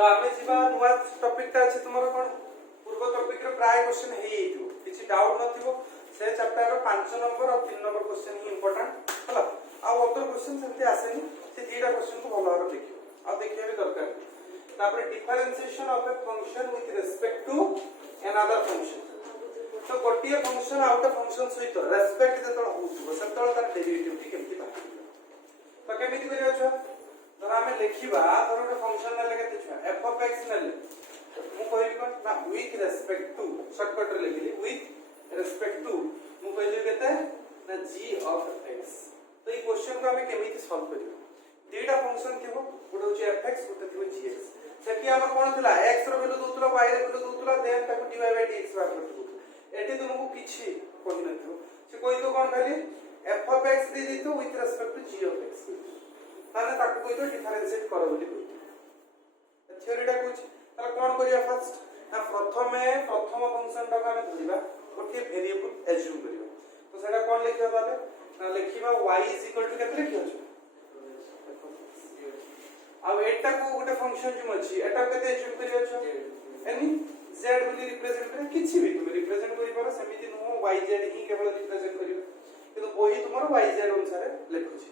तो आमे जीवा नुवा टॉपिक ता अछि तुमरो कोन पूर्व टॉपिक रे प्राय क्वेश्चन हे हितु किछि डाउट नथिबो से चैप्टर रो 5 नंबर और 3 नंबर क्वेश्चन ही इंपोर्टेंट हला आ अदर क्वेश्चन सेमते आसेनी से तीटा क्वेश्चन को भलो भाबे देखियो आ देखिया भी दरकार तापर differentiation of a function with respect to another function तो गोटिए फंक्शन आउट फंक्शन सहित रेस्पेक्ट जतळ होउथबो सेतळ तार डेरिवेटिव टी केमति बाहार तो केमिति करियो छ धर आमे लेखिबा धर ଗୋଟେ फंक्शन ने लेके छ f of x ने मु कहली कोन ना विथ रेस्पेक्ट टू शॉर्टकट रे लिखली विथ रेस्पेक्ट टू मु कहली केते ना g of x तो ई क्वेश्चन को आमे केमिति सॉल्व करियो दुईटा फंक्शन थिबो गोटे होची fx गोटे थिबो gx सेठी हमर कोन थिला x रो वैल्यू दोतला y रो वैल्यू दोतला देन ताको dy by dx बार करथु एठी तुमको किछि कहि नथु से कोइ तो कोन खाली f of x दे दितो with respect to g of x ताने ताको कोइ तो डिफरेंशिएट करो बोली कोइ थ्योरीटा कुछ तार कोन करिया फर्स्ट ना प्रथम फंक्शन टा हम धरिबा गोटे वेरिएबल एज्यूम करियो तो सेटा कोन लिखिबा बाबे ना लिखिबा y केते लिखियो छ अब एटा को गोटे फंक्शन जो अछि एटा केते एज्यूम करियो छ एनी z बोली रिप्रेजेंट करे किछि भी तुम रिप्रेजेंट करि पारो समिति नो yz ही केवल रिप्रेजेंट करियो किंतु बोही तुमरो yz अनुसार लिखु छी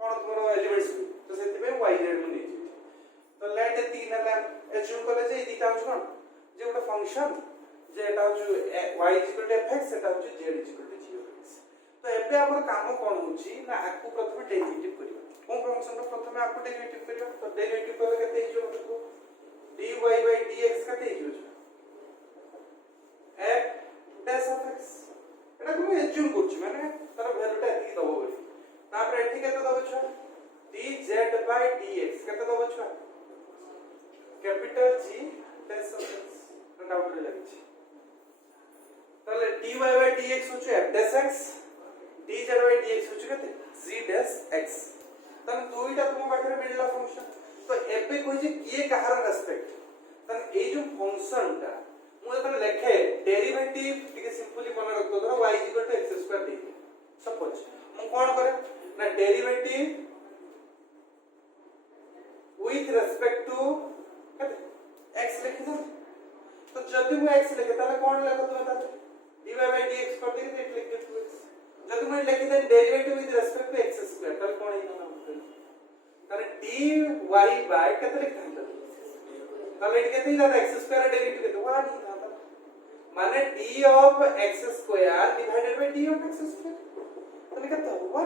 कोन तुमरो एलिमेंट्स तो सेति पे yz मु नै छी तो लेट एति नला एज्यूम करे जे इदिटा छ कोन जे गोटे फंक्शन जे एटा छ y fx सेटा छ z g तो एबे हमर काम कोन होची ना आकु प्रथम डेरिवेटिव करियो कोन फंक्शन रो प्रथम आकु डेरिवेटिव करियो तो डेरिवेटिव करे केते हिजो देखो dy by dx केते हिजो f dash of x एटा तुम एज्यूम करछ माने तार वैल्यूटा एति दबो बोली तापर एठी केते दबो छ dz by dx केते दबो छ capital G dash of x doubt रे लागि छ ताले dy by dx होछ f dash x dz by dx होछ केते g dash x तन दुईटा तुम पाखरे मिलला फंक्शन तो एबे कोइ जे किए कहार रेस्पेक्ट तन ए जो फंक्शन ता मु जतन लेखे डेरिवेटिव टिके सिंपली मन रखतो धर y x2 दे सपोज मु कोन करे ना derivative with respect to x लिखि दो तो जदि मु x लिखे ताले कोन लेखो तुम ताले dy by dx कर दे एट लिख दे जदि मु लिखि दे derivative with respect to x2 ताले कोन हे ताले dy by केते लिखता ताले एट केते जाता x2 डेरिवेटिव केते वा नहीं जाता माने d of x2 divided by d of x2 ताले केते हुआ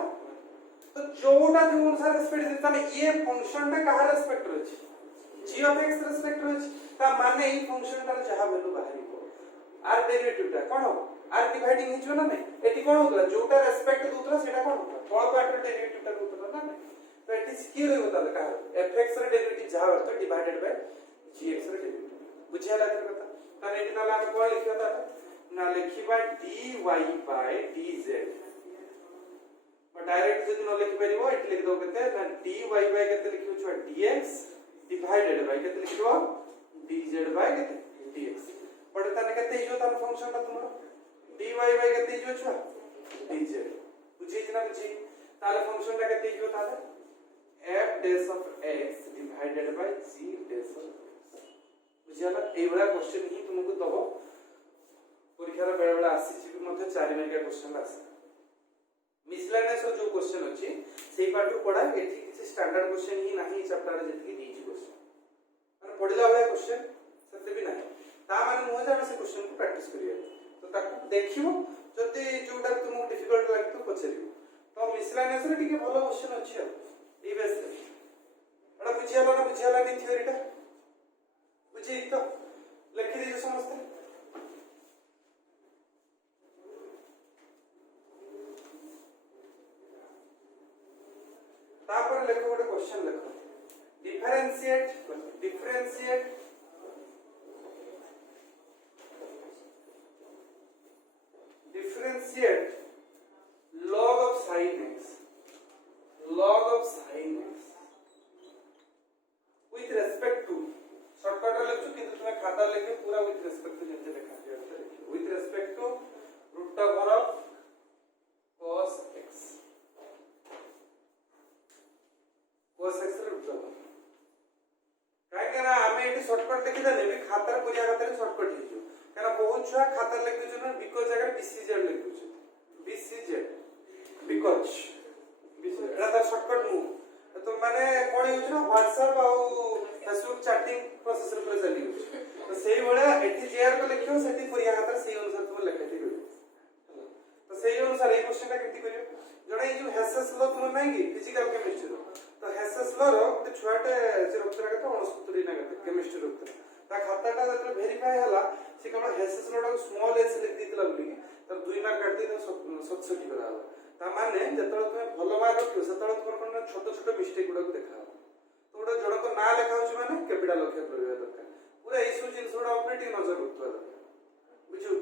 तो जोटा जो अनुसार रेस्पेक्ट देता ने ये फंक्शन टा कहा रेस्पेक्ट रहछि g of x रेस्पेक्ट रहछि ता माने ई फंक्शन टा जहा वैल्यू बाहरिबो r डेरिवेटिव टा कोन हो r डिवाइडिंग हिजो ना नै एटी कोन होतला जोटा रेस्पेक्ट दूतला सेटा कोन होतला कोन पार्ट डेरिवेटिव टा दूतला ना नै तो एटी सिक्योर होता है कहा fx रे डेरिवेटिव जहा होता डिवाइडेड बाय gx रे डेरिवेटिव बुझिया लागत कथा ताने एटी नाला हम कोन लिखियो ता ना लिखिबा dy by dz और डायरेक्ट जदि न लिखि परिबो एटी लिख दो केते ना dy by केते लिखियो छ dx डिवाइडेड बाय केते लिखिबो dz by केते dx पड़े ताने केते हिजो तान फंक्शन ता तुमरो dy by केते हिजो छ dz बुझि जना बुझि ताले फंक्शन ता केते हिजो ताले f dash of x divided by g dash of x बुझियाला ए बडा क्वेश्चन ही तुमको दबो परीक्षा रे बेला बेला आसी छी मध्ये 4 मार्क का क्वेश्चन आसी मिसलेनियस जो क्वेश्चन अछि सेही पार्ट पढा एठी किछि स्टैंडर्ड क्वेश्चन ही नाही चैप्टर रे जेति दीची क्वेश्चन माने पढिला वाला क्वेश्चन सते भी नाही ता माने मु जे से क्वेश्चन को प्रैक्टिस करिया तो ताकू देखिबो जति जोटा तुमको डिफिकल्ट लागतो पछरिबो तो मिसलेनियस रे टिके भलो क्वेश्चन अछि ई बेस एटा बुझियाला नि थ्योरीटा बुझि तो लिखि दियो समस्त तापर लिखो गोटे क्वेश्चन लिखो differentiate log of sin x with respect to shortcut रे लिखछु किंतु तुम्हें खाता लिखे पूरा विथ रेस्पेक्ट टू जैसे लिखा है with respect to root over of cos x रे रूट ओवर काहे ना हमें एटी शॉर्टकट लिखि देने भी खाता कोरिया खाता शॉर्टकट हे जो काना बहुत छुआ खाता लिखि जो बिकॉज जगह बीसीजेड लिखि जो बीसीजेड बिकॉज एटा तार शॉर्टकट मु तो माने कोन यूज ना व्हाट्सएप आ फेसबुक चैटिंग प्रोसेसर पर चली तो सेही बळा एटी जेआर को लिखियो सेठी कोरिया खाता सेही अनुसार तुम लिखैती करियो तो सेही अनुसार ए क्वेश्चन टा केति करियो जणा ए जो हेसेस लॉ तुम नाही कि फिजिकल केमिस्ट्री तो हेसेस लॉ रो ते छुआटे जे रक्तरा कते 69 ना कते केमिस्ट्री रक्त ता खाताटा जब वेरीफाई हला से केवल हेसेस लॉ स्मॉल एस लिख दितला बोली तर 2 मार्क काट दी 67 करा ता माने जतळ तुम भलो मार्क रखियो सतळ तुम कोन छोट छोट मिस्टेक गुडा को देखा तो गोटे जणक ना लेखा होची माने कैपिटल लक्ष्य करबे दरकार पूरा इशू जिन सोडा ऑपरेटिंग नजर रखतो बुझियो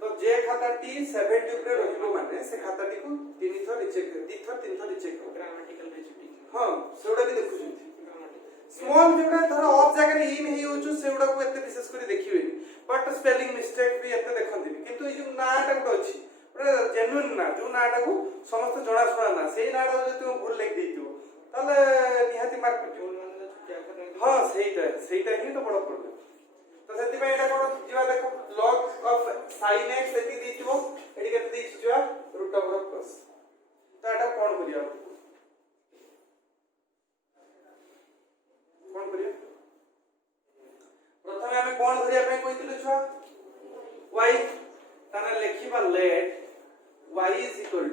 तो जे खाता टी 70 ऊपर रहिलो माने से खाता टी को तीन थर रिचेक तीन थर रिचेक ग्रामेटिकल रिचेकिंग हां सेउडा भी देखु जंती स्मॉल जोडा धर ऑफ जगह रे इन हे होचु सेउडा को एते विशेष करी देखिबे बट स्पेलिंग मिस्टेक भी एते देखंती किंतु ए जो नाटा गुड अछि पूरा जेन्युइन ना जो नाटा को समस्त जणा सुना ना सेही नाटा जो तुम भूल लिख देइतो ताले निहाती मार्क हां सेहीटा ही तो बड़ प्रॉब्लम तो सेति पे एटा कोन जीवा देखो log of sin x सेति दिथिबो एडी केते दिछि जो रूट ओवर ऑफ cos तो एटा कोन करिया कोन करिया प्रथमे हमें कोन करिया पे कहितले छुआ y ताना लेखिबा let y is equal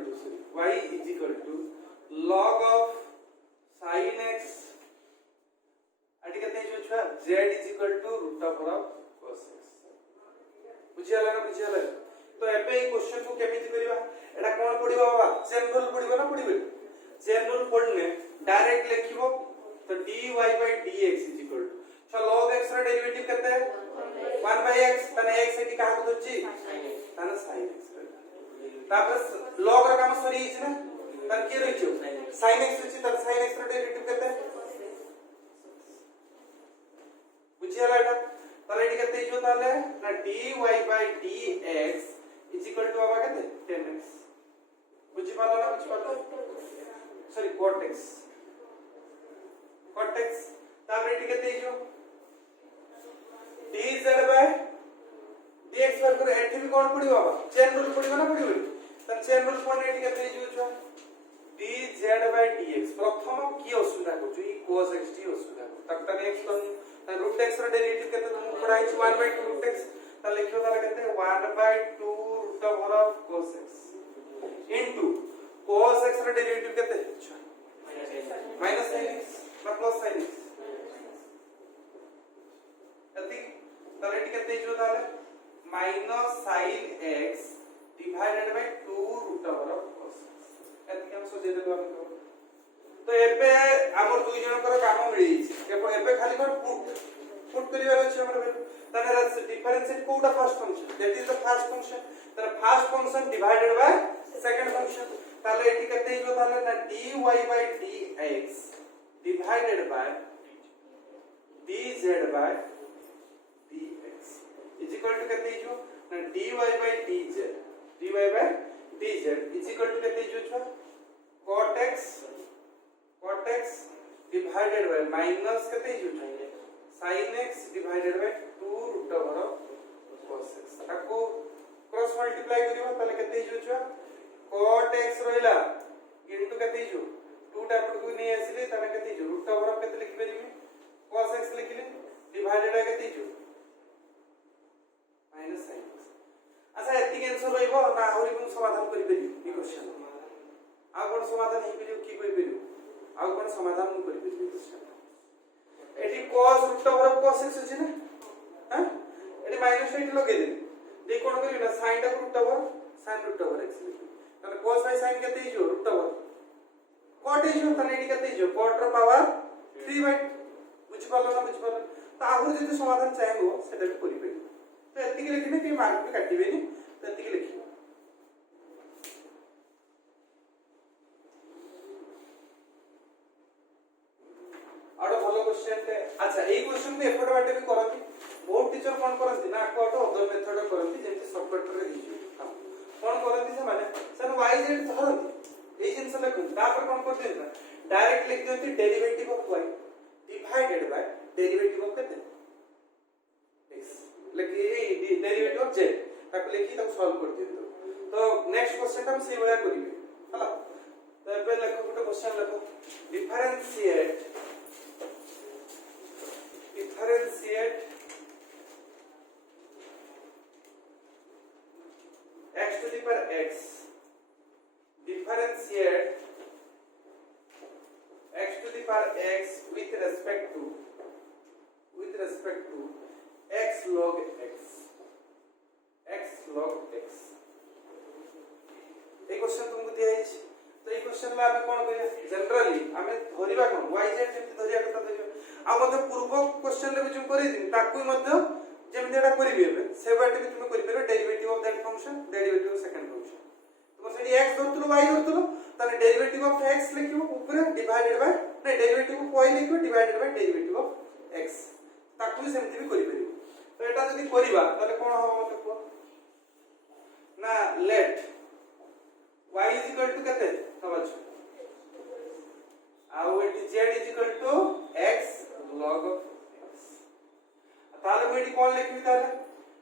to log of sin x एडी केते जो छुआ z is equal to root over of cos x बुझियाला तो एबे ई क्वेश्चन को केमिति करिवा एटा कोन पडिबा बाबा चेन रूल पडिबो ना पडिबे चेन रूल पडने डायरेक्ट लिखिबो तो dy by dx is equal to so log x रा डेरिवेटिव केते 1 by x तने x एटी कहा को दोची तने sin x तापर log रा काम सरी हिच ना तन के रहिचो sin x अछि तन sin x रा डेरिवेटिव केते बुझियाला एटा ताले एटी केते जो ताले ना dy by dx is equal to बाबा केते 10x बुझि पालो ना बुझि पालो सॉरी cot x तापर एटी केते जो dz by dx पर कर एठी भी कोन पडियो बाबा चेन रूल पडियो ना पडियो त चेन रूल कोन एटी केते जो छ dz by dx प्रथम की असुविधा को जो ई cos x t असुविधा तक तने x तो रूट x रा डेरिवेटिव केते तुम पढ़ाई 1 by 2 रूट x त लिखियो ताले केते 1 by 2 root over of cos x into cos x रा डेरिवेटिव केते माइनस sin x ना प्लस sin x अति ताले केते जो ताले minus sin x divided by 2 root over of cos x अति हम सोचे देबो हम तो एबे हमर दुई जन कर काम मिली केवल एबे खाली कर पुट करिवार अछि हमर तने डिफरेंशिएट कोडा first function that is the first function तर first function divided by second function ताले एटी कते जो ताले ना dy by dx divided by dz by dx is equal to कते जो ना dy by dz is equal to कते जो छ cot x divided by minus कते जो sin x divided by 2 root over of cos x ताको cross multiply करियो ताले कते जो छ cot x रहिला इनटू कते जो 2 टा पट को नै आसीले ताले कते जो root over of कते लिखि परिबे cos x लिखिले डिवाइडेड बाय कते जो minus sin x अच्छा एतिक आंसर रहिबो ना आहुरी कोन समाधान करि परिबे ई क्वेश्चन आ कोन समाधान हे परियो की कहि परियो आ कोन समाधान न करि परियो question eighty cos root over of cos x अछि ना हां एटी माइनस एटी लगे दे दे कोन करियो ना sin टा root over sin root over x तने cos by sin केते जो root over cot जो तने एटी केते जो cot रो पावर 3 by बुझ पालो ना बुझ पालो त आहुर जति समाधान चाहेगो सेटा भी करि परियो तो एतिक लिखिने के मार्क भी काटिबेनी तो एतिक लिखियो आडो भलो क्वेश्चन ते अच्छा एई क्वेश्चन पे एफर्ट बाटे भी करथि बहुत टीचर कोन करथि ना कोट अदर मेथड करथि जेंति सॉफ्टवेयर रे हिजो कोन करथि से माने सर y z धरथि एई जिंस लेखु तापर कोन करथि ना डायरेक्ट लिख देथि derivative of y divided by derivative of केते ताको लिखि ताको सॉल्व कर दियंतु तो नेक्स्ट क्वेश्चन हम से भलिया करिवे हला तो एबे लेखो गोटे क्वेश्चन लेखो differentiate x to the power x differentiate x to the power x with respect to x log x A question तुमको दिया है तो ए क्वेश्चन ला हमें कोन करिया जनरली हमें धरिबा कोन y z जेमति धरिया कथा धरिबा आ मते पूर्व क्वेश्चन ले जो करि दिन ताकू मते जेमति एटा करिबे से बाटे भी तुम करि परबे derivative of that function derivative of second function तुम सेडी x धरतलो y धरतलो ताने डेरिवेटिव ऑफ x लिखियो ऊपर डिवाइडेड बाय नहीं डेरिवेटिव ऑफ y लिखियो divided by derivative of x ताकू भी सेमति भी करि परबो तो एटा जदी करिबा ताले कोन हो मते को ना let y is equal to कते समझ आउ एटी z is equal to x log of x ताले मेडी कोन लिखबी ताले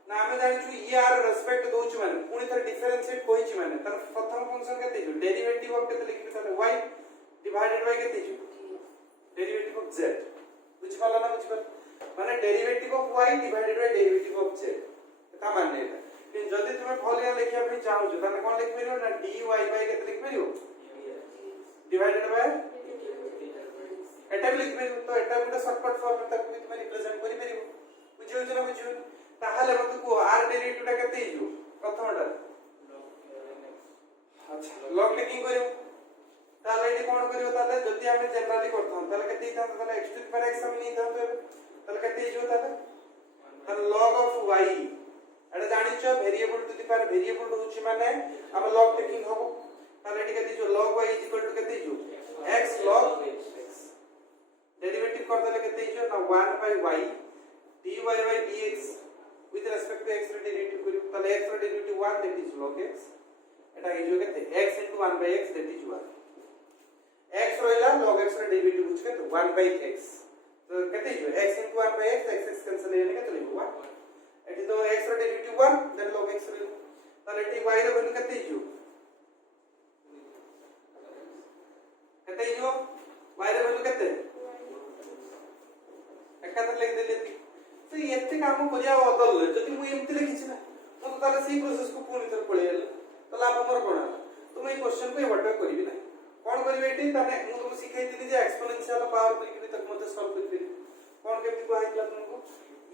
ना हमें जानि छु e r रेस्पेक्ट दोछ माने पुनी थर डिफरेंशिएट कोइछि माने तर प्रथम फंक्शन कते छु डेरिवेटिव ऑफ कते लिखबी ताले y डिवाइडेड बाय कते छु डेरिवेटिव ऑफ z बुझ पाला ना बुझ पाला माने derivative of y divided by derivative of z ता माने लेकिन जदि तुमे भलिया लिखिया पनि चाहू छ ताने कोन लिख परियो ना dy by कते लिख परियो डिवाइडेड बाय एटा लिख परियो तो एटा गुटे शॉर्टकट फॉर्म में ताकू तुमे रिप्रेजेंट करि परियो बुझियो छ ना बुझियो ताहाले मते को r डेरिवेटिव ता कते हिजो प्रथमटा अच्छा लॉग टेकिंग करियो ताले एटी कोन करियो ताले जदि हमें जनरली करथन ताले कते हिता ताले x to the power x हम नहीं था ताले कते हिजो ताले log of y एटा जानि छ variable to the power variable होछि माने अब लॉग टेकिंग हो ताले एटी कते जो log y is equal to कते जो x log x डेरिवेटिव कर देले कते जो ना 1 by y dy by dx with respect to x रे डेरिवेटिव करियो ताले x रे derivative 1 that is log x एटा इजो कते x into 1 by x that is 1 x रोइला log x रे डेरिवेटिव होछि कते 1 by x तो कते जो x into 1 by x x cancel हेले कते लिखो 1 एटी तो x रे डेरिवेटिव 1 देन log x रे ताले एटी y रे वैल्यू कते हिजो कते हिजो y रे वैल्यू कते एकातर लिख देले तो एते काम करिया बदल जदि मु एमति लिखिछ ना मु तो ताले सेही प्रोसेस को पूरी तरह पळेल तो लाभ हमर कोन तुम ए क्वेश्चन को एवटा करबी ना कोन करबे एटी ताने मु तुम सिखाई दिली जे एक्सपोनेंशियल पावर करिकि तक मते सॉल्व करि कोन केमति को हाइला तुमको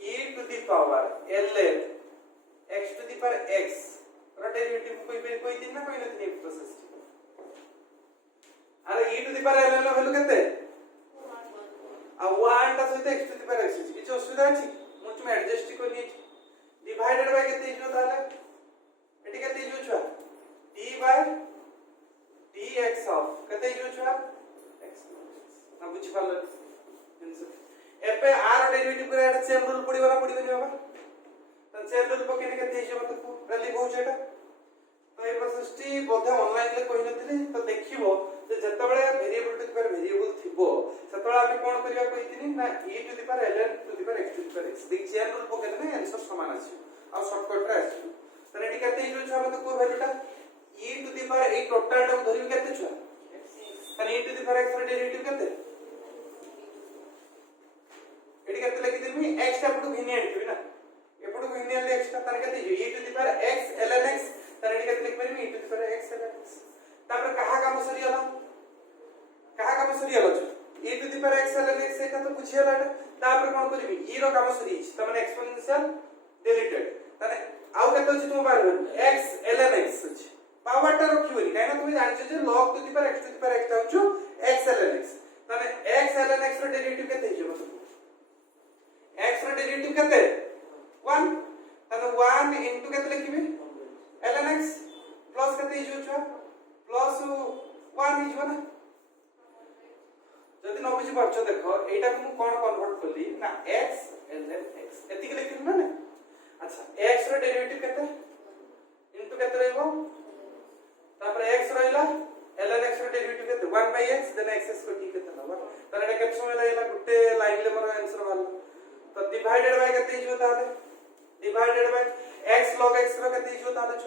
e to the power ln x to the power x रा डेरिवेटिव कोई दिन ना कोई नहीं प्रोसेस अरे e to the power ln low value केते आ 1 ता सहित x to the power x किछ असुविधा अछि मु तुम एडजस्ट करनी डिवाइडेड बाय केते जो ताले एटी केते जो छुआ d by dx ऑफ केते जो छुआ x ना बुझ पालो एपे r डेरिवेटिव करे एटा चेन रूल पडिबा ना पडिबे बाबा त चेन रूल पकेने केते हिजो मत को रली बहु जेटा तो ए प्रोसेसटी बोधे ऑनलाइन ले कहि नथिले तो देखिबो जे जतबेले वेरिएबल टू पर वेरिएबल थिबो सेतबेले आबे कोन करिया कहितिनी ना e to the power ln to the power x to the power x देख चेन रूल पकेने ना आंसर समान आसी आ शॉर्टकट रे आसी त एटी केते हिजो छ मत को वैल्यूटा e टू द पावर ए टोटल टा धरिबे केते छ त e to the power x रे डेरिवेटिव केते एटी केते लिखि देबी x टा पुटु भिन्न एंटिबी ना एपुटु भिन्न ले x टा तने केते e to the power x ln x तने एटी केते लिखि परबी e to the power x ln x तापर कहा काम सरियला छ e to the power x ln x एटा तो बुझियला एटा तापर कोन करबी e रो काम सरी छ तने एक्सपोनेंशियल डिलीटेड तने आउ केते छ तुम बार x ln x छ पावर टा रखिबोनी काहे ना तुम जानि छ जे log to the power x to the power x टा छ x ln x तने x ln x रो डेरिवेटिव केते हिजो मतलब x रो डेरिवेटिव केते 1 तने 1 इनटू केते लिखिबे ln x प्लस केते हिजो छ प्लस 1 हिजो ना जदि न बुझि परछ देखो एटा को कोन कन्वर्ट करली ना x ln x एति के लिखिबे ना अच्छा x रो डेरिवेटिव केते इनटू केते रहबो तापर x रहइला ln x रो डेरिवेटिव केते 1 by x देन x को ठीक केते नबा तारे एटा केते समय लागला गुटे लाइन ले मोर आंसर वाला तो डिवाइडेड बाय केते हिजो ताले divided by x log x रो केते हिजो ताले छ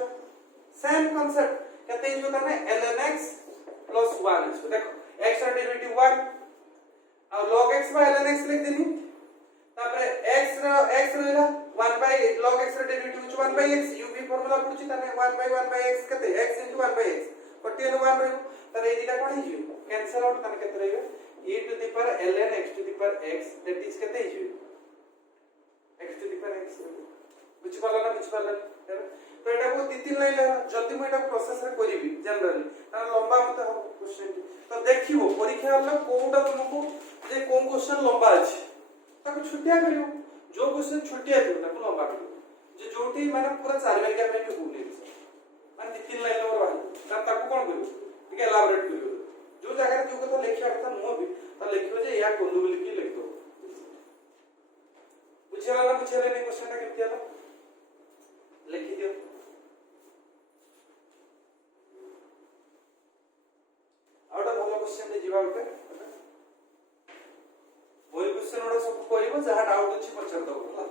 सेम कांसेप्ट केते हिजो ताने ln x + 1 हिजो देखो x रो डेरिवेटिव 1 आ log x by ln x लिख देनी तापरे x रहला 1 by log x रो डेरिवेटिव 1 by x u भी फार्मूला पडुची ताने 1 by x केते x * 1 by x 41 1 रहयो ताले एदिटा कोन हिजो कैंसिल आउट ताने केते रहयो e to the power ln x to the power x that is केते हिजो x to the power x बुझ पाला तो एटा को 3 लाइन लेला जति मु एटा प्रोसेस रे करिवि जनरली तार लंबा मते हो क्वेश्चन तो देखिवो परीक्षा हल्ला कोउटा तुमको जे कोन क्वेश्चन लंबा अछि ताको छुटिया करियो जो क्वेश्चन छुटिया थियो ताको लंबा करियो जे जोटी माने पूरा 4 मार्क के पे होने माने 3 लाइन और बाहर ताको कोन करियो ठीक एलाबोरेट करियो जो जगह जो कथा लिखिया कथा नो भी त लिखियो जे या कोंदु बोली की लिख दो बुझेला नहीं क्वेश्चन ता केतिया तो लिखि दियो आउटा भलो क्वेश्चन दे जीवा उठे ओई क्वेश्चन ओडा सब करिवो जहा डाउट अछि पछर दो होला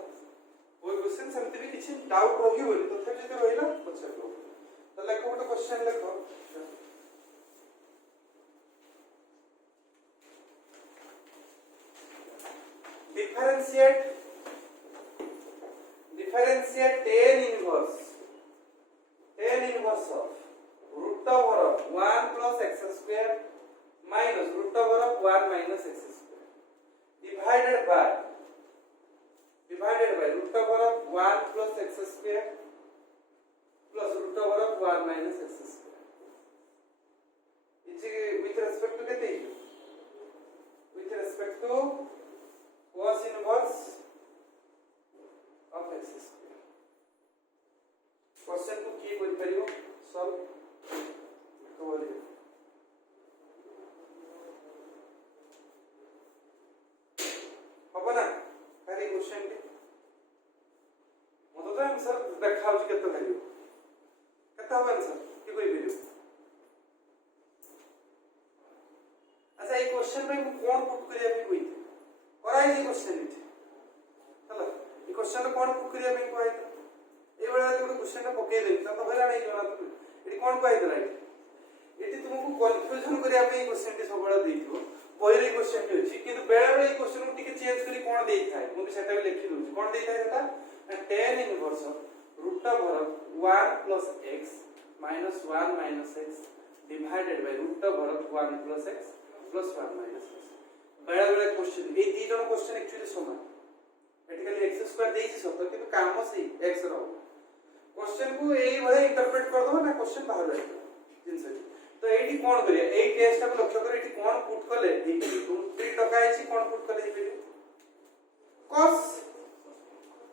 ओई क्वेश्चन सेमति भी किछि डाउट रहि होली तो थेबे जते रहिला पछर दो त लेखो गोटे question लेखो differentiate tan inverse of root over of 1 plus x square minus root over of 1 minus x square divided by root over of 1 plus x square plus root over of 1 minus x square is with respect to the with respect to cos inverse of x square question को की करि परियो solve करियो होबना कारे question के मतो तो answer देखाउ जे केते भरियो केते हो आंसर की कोइ परियो अच्छा ए क्वेश्चन में कोन पुट करिया भी कोइ कराई जे क्वेश्चन इथे हला ए क्वेश्चन कोन पुट करिया भी कोइ ए बेला तो क्वेश्चन का पके दे त भला नहीं जोना तो एटी कोन कोइ देला एटी तुमको कंफ्यूजन करिया पे क्वेश्चन टी सबला देइथो पहिली क्वेश्चन टी अछि किंतु बेला बेला ए क्वेश्चन को टिके चेंज करी कोन देइ थाए मु भी सेटा भी लिखि दउ कोन देइ थाए सेटा tan inverse root over 1 plus x minus 1 minus x divided by root over 1 plus x plus 1 minus x Bela Bela question ए दी जण क्वेश्चन एक्चुअली समान एटिकली x स्क्वायर देइछि सब किंतु काम से x रो क्वेश्चन को एई भले इंटरप्रेट कर दो ना क्वेश्चन बाहर जाय जिनसे तो एटी कोन करिया एई केस टा को लक्ष्य कर एटी कोन पुट करले एटी 3 टका आइछि कोन पुट करले एटी cos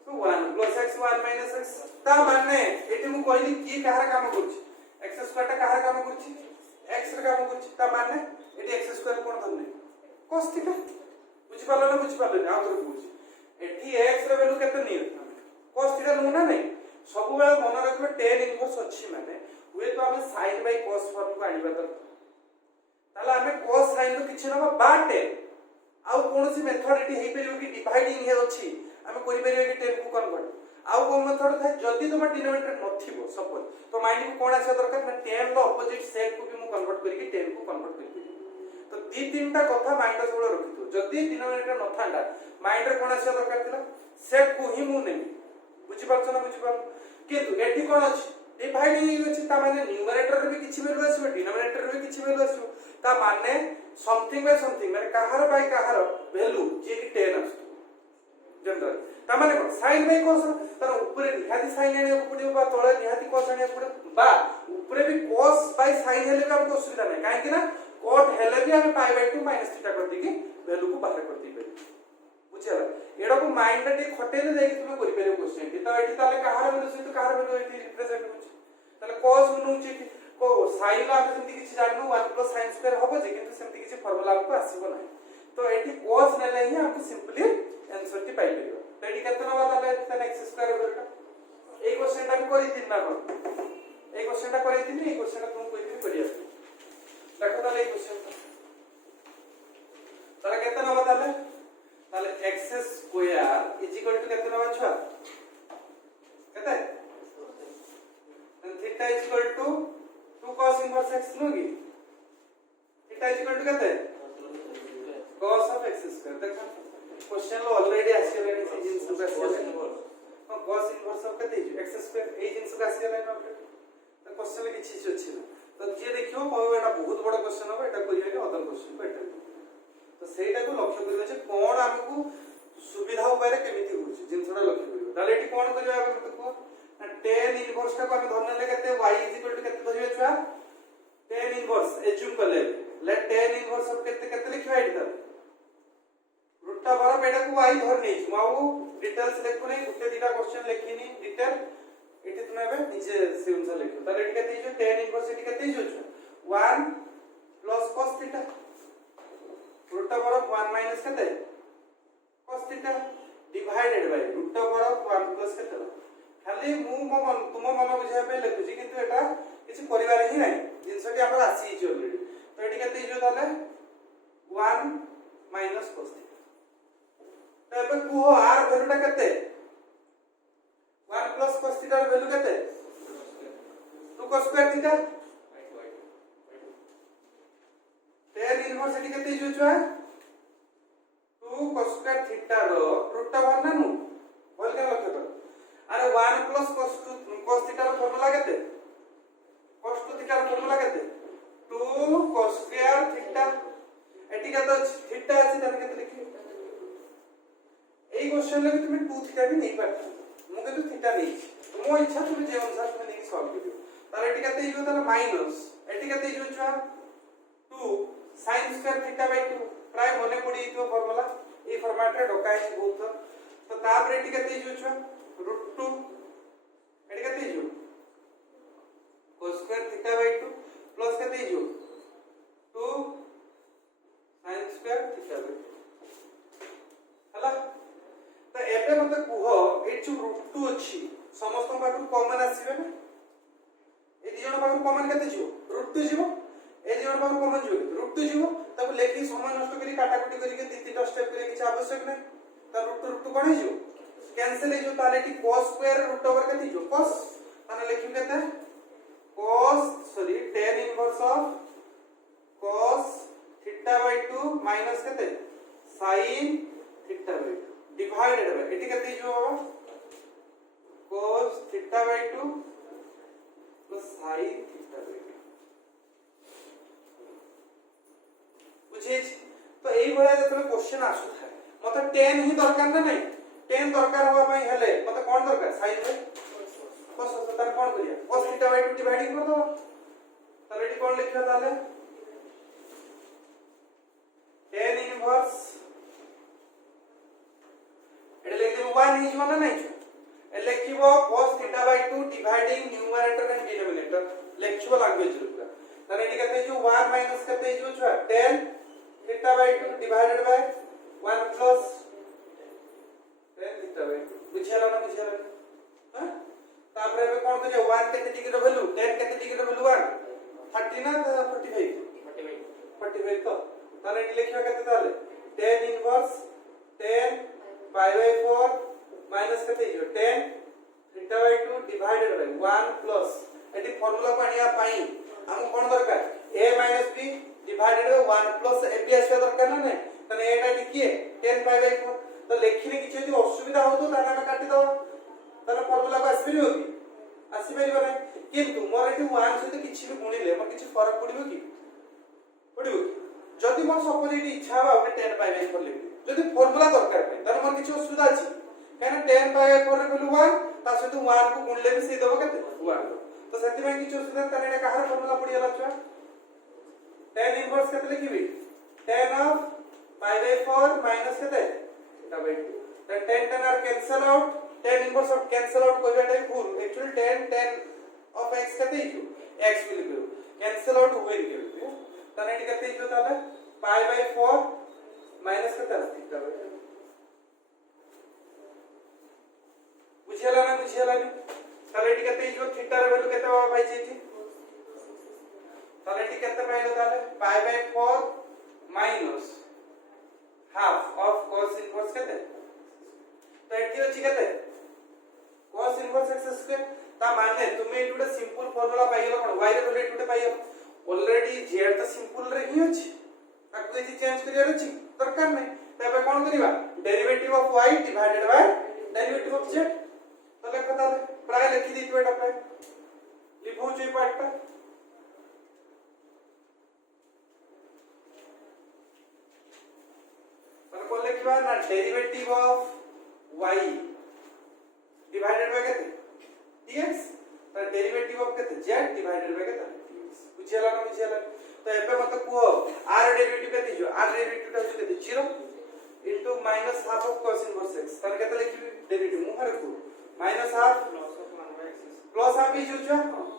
तो 1 plus x 1 minus x ता माने एटी मु कहली की कहार काम करछि x स्क्वायर टा कहार काम करछि x रे काम करछि ता माने एटी x स्क्वायर कोन धरले cos थीटा बुझि पालो ना आ तो बुझि एटी x रे वैल्यू केते नियो cos थीटा नु ना नहीं सब बेला मन रखबे tan इनवर्स अछि माने हुए तो हमें sin बाय cos फॉर्म को आनिबा दरकार ताला हमें cos sin रो किछि नबा बा tan आउ कोनोसी मेथड एटी हेइ परियो कि डिवाइडिंग हे अछि हमें करि परियो कि tan को कन्वर्ट आउ कोन मेथड थाय जदी तोमा डिनोमिनेटर नथिबो सपोज तो माइंड को कोन आसे दरकार ना tan रो अपोजिट सेट को भी मु कन्वर्ट करि कि tan को कन्वर्ट करि तो दी तीनटा कथा माइंड रे सबले रखितो जदी डिनोमिनेटर नथांडा माइंड रे कोन आसे दरकार थिला सेट को ही मु नै बुझि पारछो किंतु एठी कोन अछि डिवाइडिंग हे अछि ता माने न्यूमरेटर रे भी किछि वैल्यू आसीबो डिनोमिनेटर रे भी किछि वैल्यू आसीबो ता माने समथिंग बाय समथिंग माने कहार बाय कहार वैल्यू जे कि 10 आछतो जनरल ता माने कोन sin बाय cos तार ऊपर निहाती sin आने को पडियो बा तळे निहाती cos आने को पडियो बा ऊपर भी cos बाय sin हेले भी हमको असुविधा नै काहे कि ना cot हेले भी हम पाई बाय 2 माइनस थीटा कर दी कि वैल्यू को बाहर कर दी बुझला एडा को माइंड रे खटेले देख तुम करि परियो क्वेश्चन ती तो एठी ताले कहार वैल्यू सहित कहार वैल्यू एठी रिप्रेजेंट होछि ताले cos नुछि को sin ला सेमति किछि जाननु 1 plus sin स्क्वायर होबो जे किंतु सेमति किछि फार्मूला हमको आसीबो नै तो एठी cos नेले ही हमको सिंपली आंसर टी पाई परियो तो एठी केतना बात आले tan x स्क्वायर होबो ए क्वेश्चन टा भी करि दिन ना ए क्वेश्चन टा करि दिन ए क्वेश्चन टा तुम कहि करिया देखो ताले ए क्वेश्चन ताले केतना बात आले ताले x square is equal to केतना बा छुआ केते क्वेश्चन ऑलरेडी आसीलानी से जिंस को आसीलानी हां cos इनवर्स ऑफ कते x स्क्वायर ए जिंस को आसीलानी ऑलरेडी तो क्वेश्चन किछि छि अछि तो जे देखियो कहबो एटा बहुत बड़ क्वेश्चन हो एटा करियो के अदर क्वेश्चन को एटा तो सेटा को लक्ष्य करियो जे कोन हमकु सुविधा उपाय केमिति होछि जिंसडा लक्ष्य करियो ताले एटी कोन करियो आबे मते को tan इनवर्स का हम धरने ले केते y केते धरियो छुआ tan इनवर्स एज्यूम करले लेट tan इनवर्स ऑफ केते लिखियो एटा रूट ओवर बेटा को y धर नै छु माऊ डिटेल्स देखु नै गुटे दिटा क्वेश्चन लिखिनी डिटेल एटी तुमे बे नीचे से अनुसार लिखो ताले एटी केते जो tan इनवर्स एटी केते जो 1 plus cos theta root over 1 minus केते cos theta divided by root over 1 plus केते खाली मु मन तुम मन बुझाय पे लिखुची किंतु एटा किछि परिवार ही नै जिंसटी हमर आसी छि ऑलरेडी तो एटी केते जो ताले 1 माइनस cos थीटा तबे को r वैल्यूटा केते 1 प्लस cos थीटा र वैल्यू केते 2 cos square theta tan inverse eighty केते जो छुआ 2 cos square theta rho root over नानु बोल के लक्ष्य कर अरे 1 plus cos theta rho formula केते cos 2 थीटा रो फार्मूला केते 2 cos स्क्वायर थीटा एटी केते थीटा अछि तने केते लिखि एई क्वेश्चन ले तुम 2 थीटा भी नहीं पाता मु के थीटा नहीं मो इच्छा तुम जे अनुसार तुम नहीं सॉल्व करियो तारे एटी केते इयो तारे माइनस एटी केते इयो छुआ 2 sin स्क्वायर थीटा बाय 2 प्राय मने पड़ी इतो फार्मूला ए फॉर्मेट रे डकाई बहुत तो तापर एटी केते इयो छुआ √2 एटी केते इयो cos square theta by 2 plus केते इयो 2 sin स्क्वायर थीटा बाय हला तो एबे मते कुह ए जो √2 अछि समस्त पाखु कॉमन आसीबे ना ए दिजन पाखु कॉमन केते जिवो √2 जिवो ए दिजन पाखु कॉमन जिवो √2 जिवो तब लेखि समय नष्ट करी काटाकुटी करी के 3 स्टेप करे किछ आवश्यक नै त √2 कोन हिजो कैंसिल हे जो ताले टी cos स्क्वायर रूट ओवर केते जो cos माने लिखिम केते cos sorry tan inverse of cos theta by 2 minus केते sin theta by 2 divided by एटी केते जो cos theta by 2 plus sin theta by 2 बुझे तो एई भला जतले क्वेश्चन आसु थाए मते tan ही दरकार ना नहीं tan दरकार होबा पई हेले मते कोन दरकार sin बाय cos तार कोन करिया cos थीटा बाय 2 डिवाइडिंग कर दो तार एटी कोन लिखियो ताले tan इनवर्स एटे लिख दे 1 ही जमा नहीं ए लिखिबो cos theta by 2 dividing numerator and denominator लिखिबो लैंग्वेज रुपा तार एटी कते जो 1 माइनस कते जो छ tan theta by 2 divided bye 1 plus tan theta by 2 बुझियाला ना बुझियाला हां तापर एबे कोन करियो 1 केते डिग्री रो वैल्यू tan केते डिग्री रो वैल्यू 1 30 ना 45 तो तारे एटी लिखियो केते ताले tan inverse tan pi by 4 minus केते जो tan theta by 2 divided bye 1 plus eighty formula पानिया पाई हम कोन दरकार a b divided by 1 plus ab आसे दरकार ना नै तने एटा किए tan पाई बाय 4 तो लेखिले किछ यदि असुविधा हो तो ताना में काटी दो ताना फार्मूला को आसीबो कि आसीबो नै किंतु मोर एटी 1 सहित किछ भी गुणिले म किछ फरक पड़िबो कि पड़िबो जदि मोर सपोज एटी इच्छा बा ओके tan पाई बाय 4 लिखि जदि फार्मूला दरकार पय ताना मोर किछ असुविधा अछि काना tan पाई बाय 4 रे वैल्यू 1 ता सहित 1 को गुणिले भी से देबो केते 1 तो सेति में किछ असुविधा ताने एटा कहार फार्मूला पड़ियाला छ tan इनवर्स केते लिखिबी tan of pi by 4 minus केते theta by 2 then tan are cancel out tan inverse of cancel out कोइ बेटा full actually tan of x केते इछु x will be cancel out हुए के तने एटी केते इछु ताले pi by 4 minus केते थीटा बाय 2 बुझियाला ना ताले एटी केते इछु थीटा रे वैल्यू केते बाबा भाई छी ताले एटी केते पाइलो ताले pi by 4 minus half of cos inverse केते तो एटी अछि केते cos inverse x स्क्वायर ता माने तुमे एटुडे सिंपल फार्मूला पाइलो कोन y रे वैल्यू एटुडे पाइयो ऑलरेडी z तो सिंपल रे ही अछि ताकू एजी चेंज करियार अछि दरकार नै तबे कोन करिबा derivative of y divided by derivative of z तो लेखो ताले प्राय लिखि दी एटा प्राय लिखो जे पार्टटा पर को लिखवा ना derivative of y divided by केते dx तर डेरिवेटिव ऑफ केते z डिवाइडेड बाय केते dx बुझियला ना बुझियला तो एबे मत को r डेरिवेटिव केते जो r डेरिवेटिव ता केते 0 into minus half of cos inverse x तने केते लिखि डेरिवेटिव मुहर को minus half plus half is जो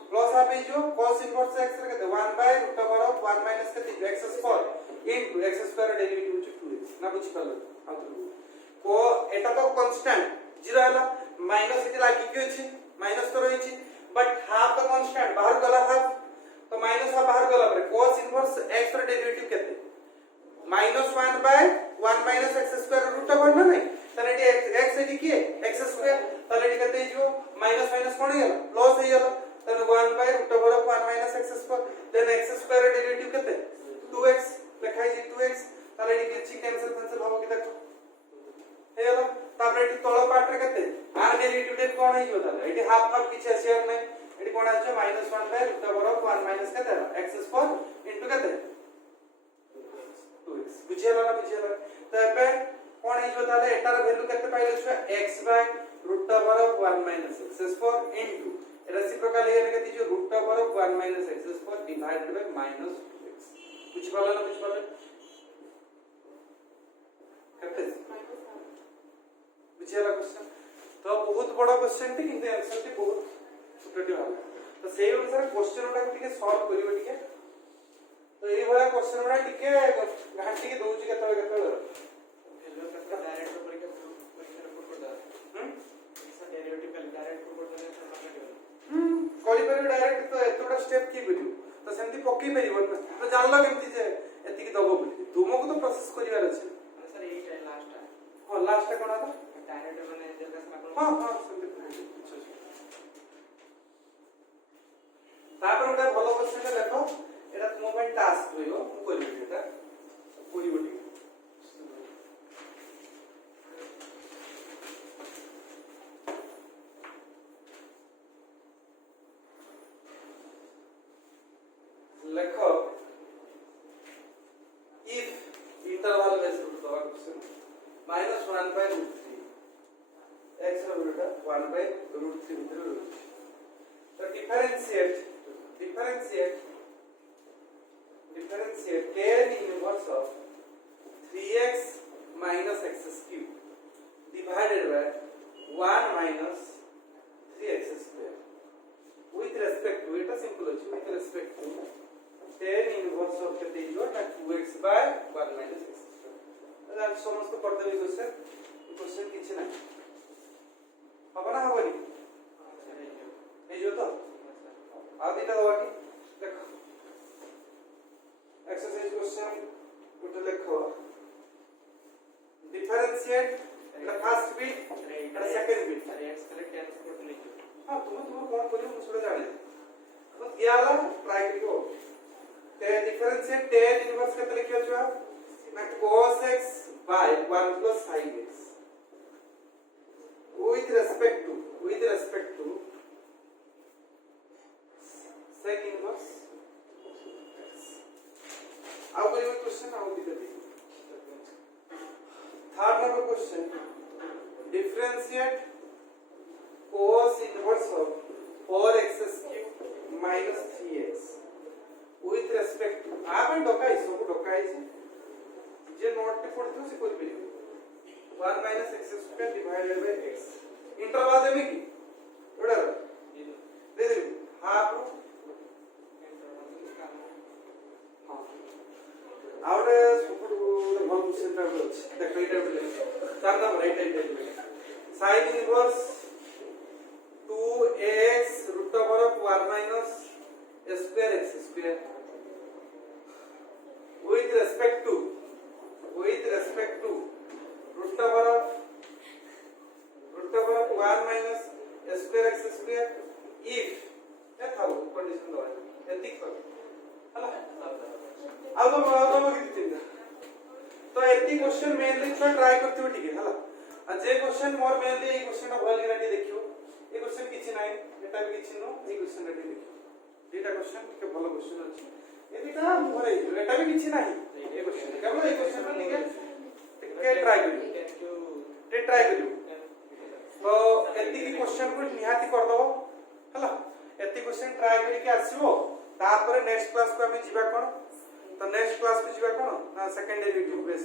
plus half is जो cos inverse x रे केते 1 by root over of 1 minus केते x square into x square derivative जो 2x ना बुझि परल आ को एटा तो कांस्टेंट 0 हला माइनस इति लागी कि अछि माइनस तो रही छी बट हाफ तो कांस्टेंट बाहर गला हाफ तो माइनस हाफ बाहर गला पर cos inverse x रे डेरिवेटिव केते -1 by 1 minus x square root over ना नहीं तने x एटी की x square तने एटी केते जो माइनस माइनस कोन गेला प्लस हे गेला तने 1 by root over of 1 minus x square then x square derivative केते 2x लिखाई जी 2x तने एटी किछि कैंसिल होबो कि देखो हे गेला तापर एटी तळ पार्ट रे केते r डेरिवेटिव दे कोन हे जो ताले एटी हाफ हाफ किछि शेयर नै एटी कोन आछे -1 by root over of 1 minus केते x square into केते बुझियला ना बुझियला तो एबे कोन हे जो ताले एटार वैल्यू केते पाइले छ x by root over of 1 minus x square into reciprocal ये केते जो root over of 1 minus x square divided by minus 2x बुझियला ना बुझियला केते बुझियला क्वेश्चन तो बहुत बड़ा क्वेश्चन थी किंतु आंसर थी बहुत छोटटी वाला तो सेही अनुसार क्वेश्चन उडा टिके सॉल्व करियो टिके तो एई भला क्वेश्चन उडा टिके घांटी के दउची केतबे केतबे हेलो कत डायरेक्ट परीक्षा रिपोर्ट कर दा ऐसा डेरिवेटिव डायरेक्ट रिपोर्ट करने करि पर डायरेक्ट तो एतोडा स्टेप की करियो तो सेमती पक्की परिबन तो जानलो केमती जे एतिकी दबो बोली तुमको तो प्रोसेस करिवार अछि सर एई टाइम लास्ट हां लास्ट कोन आता डायरेक्ट माने देलका हां हां सेमती तापर उडा भलो क्वेश्चन देखो एटा तुम ପାଇଁ ଟାସ୍କ ରହିବ ମୁଁ କରିବି ଏଟା କରିବ ଟି ଲେଖ if interval based root the question -1 by √3 x ର root 1 by √3 ଭିତରେ ରହୁଛି ତ differentiate tan inverse of 3x minus x cube divided by 1 minus 3x square with respect to it simple अछि with respect to tan inverse of केते जो ना 2x by 1 minus x square अगर समस्त कर देबे क्वेश्चन किछ ना हबना हबनी ए जो तो आ दिटा दवाटी देखो एक्सरसाइज क्वेश्चन उठ लिखो डिफरेंशिएट एटा फर्स्ट बिट एटा सेकंड बिट अरे एक्स करेक्ट टेंस कोड लिखो हां तुम कोन करियो मु छोड़ जाने तो दियाला ट्राई करियो ते डिफरेंशिएट tan इनवर्स केते लिखियो छ ना cos x by 1 plus sin x with respect to sec inverse How will you question? How will you Third number question. Differentiate cos inverse of 4x cube minus 3x with respect to आप डोकाई सब डोकाई जे note पे पढ़ते से कोई भी 1 minus x square divided by x interval देबे की Voda दे दे half आउरे सुपुडु भल क्वेश्चन अछि देखो एटा चार number right sin inverse 2ax root over of 1 minus a square x square with respect to root over of 1 minus a square x square if that how condition दो एतिक हला अब तो कितनी तो एती क्वेश्चन मेनली तो ट्राई करथियो ठीक है हला आ जे क्वेश्चन मोर मेनली ए क्वेश्चन भल गिना देखियो ए क्वेश्चन किछि नाही एटा भी किछि नो ए क्वेश्चन रेडी देखियो दुटा क्वेश्चन के भलो क्वेश्चन अछि एटा मोर एटा भी किछि नाही ए क्वेश्चन केवल ए क्वेश्चन ठीक है ट्राई करियो ट्राई करियो तो एती की क्वेश्चन को निहाती कर दबो हला एती क्वेश्चन ट्राई करी के आसीबो तापर नेक्स्ट क्लास को हम जीवा कोन तो नेक्स्ट क्लास को जीवा कोन ना सेकेंड डेरिवेटिव बेस